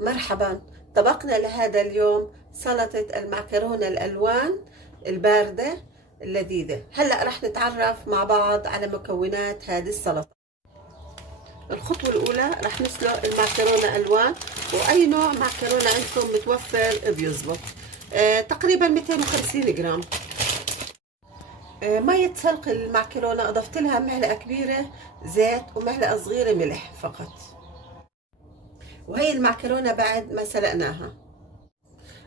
مرحبا. طبقنا لهذا اليوم سلطة المعكرونة الألوان الباردة اللذيذة. هلأ رح نتعرف مع بعض على مكونات هذه السلطة. الخطوة الأولى رح نسلق المعكرونة ألوان، وأي نوع معكرونة عندكم متوفر بيزبط. تقريبا 250 جرام. مية سلق المعكرونة أضفت لها معلقة كبيرة زيت ومعلقة صغيرة ملح فقط. وهي المعكرونة بعد ما سلقناها.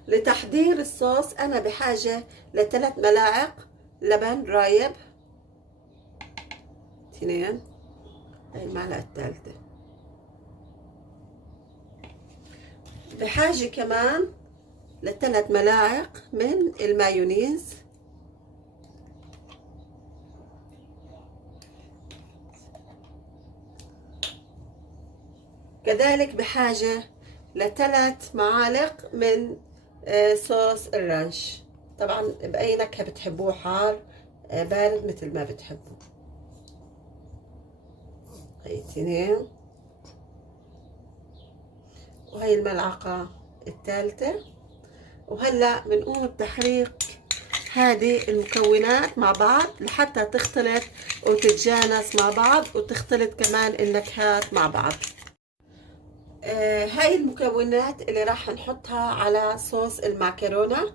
لتحضير الصوص أنا بحاجة ل3 ملاعق لبن رايب، 2، هاي المعلقة الثالثة. بحاجة كمان ل3 ملاعق من المايونيز، كذلك بحاجة ل3 معالق من صوص الرانش. طبعا بأي نكهة بتحبوه، حار بارد مثل ما بتحبوا. هي 2، وهي الملعقة الثالثة. وهلأ بنقوم بتحريك هذه المكونات مع بعض لحتى تختلط وتتجانس مع بعض، وتختلط كمان النكهات مع بعض. هاي المكونات اللي راح نحطها على صوص المعكرونة: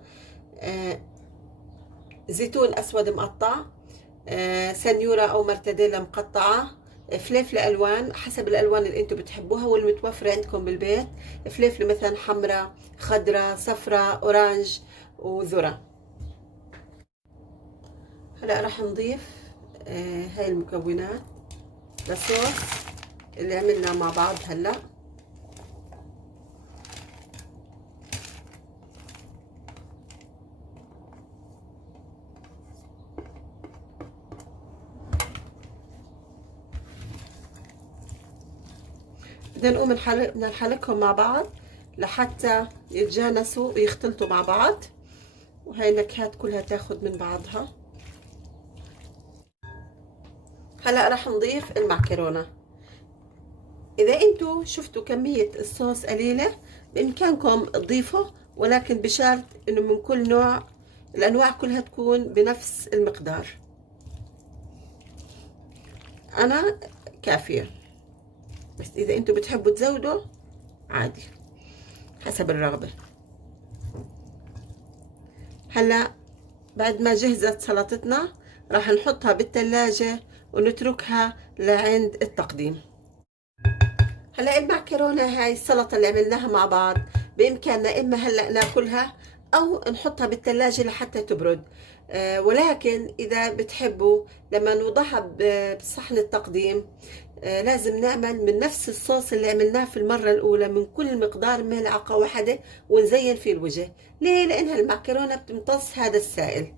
زيتون أسود مقطع، سنيورة أو مرتديلا مقطعة، فليفلة ألوان حسب الألوان اللي أنتم بتحبوها والمتوفرة عندكم بالبيت. فليفلة مثلا حمراء، خضراء، صفراء، أورانج، وذرة. هلا راح نضيف هاي المكونات للصوص اللي عملنا مع بعض هلا. بدنا نقوم نحركهم مع بعض لحتى يتجانسوا ويختلطوا مع بعض، وهي النكهات كلها تاخد من بعضها. هلا راح نضيف المعكرونة. اذا انتوا شفتوا كمية الصوص قليلة بامكانكم تضيفوا، ولكن بشرط انه من كل نوع، الانواع كلها تكون بنفس المقدار. انا كافية، بس اذا انتوا بتحبوا تزودوا عادي حسب الرغبة. هلا بعد ما جهزت سلطتنا راح نحطها بالثلاجة ونتركها لعند التقديم. هلا المعكرونة هاي السلطة اللي عملناها مع بعض بإمكاننا إما هلا ناكلها أو نحطها بالثلاجة لحتى تبرد. ولكن إذا بتحبوا لما نوضعها بصحن التقديم لازم نعمل من نفس الصوص اللي عملناه في المرة الأولى، من كل مقدار ملعقة واحدة، ونزين فيه الوجه. ليه؟ لأنها المعكرونة بتمتص هذا السائل.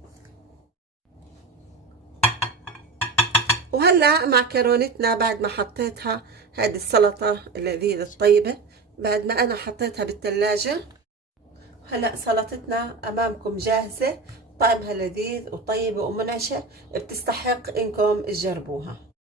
وهلا معكرونتنا بعد ما حطيتها، هذه السلطة اللذيذة الطيبة، بعد ما أنا حطيتها بالثلاجة، هلا سلطتنا أمامكم جاهزة. طعمها لذيذ وطيبة ومنعشة، بتستحق إنكم تجربوها.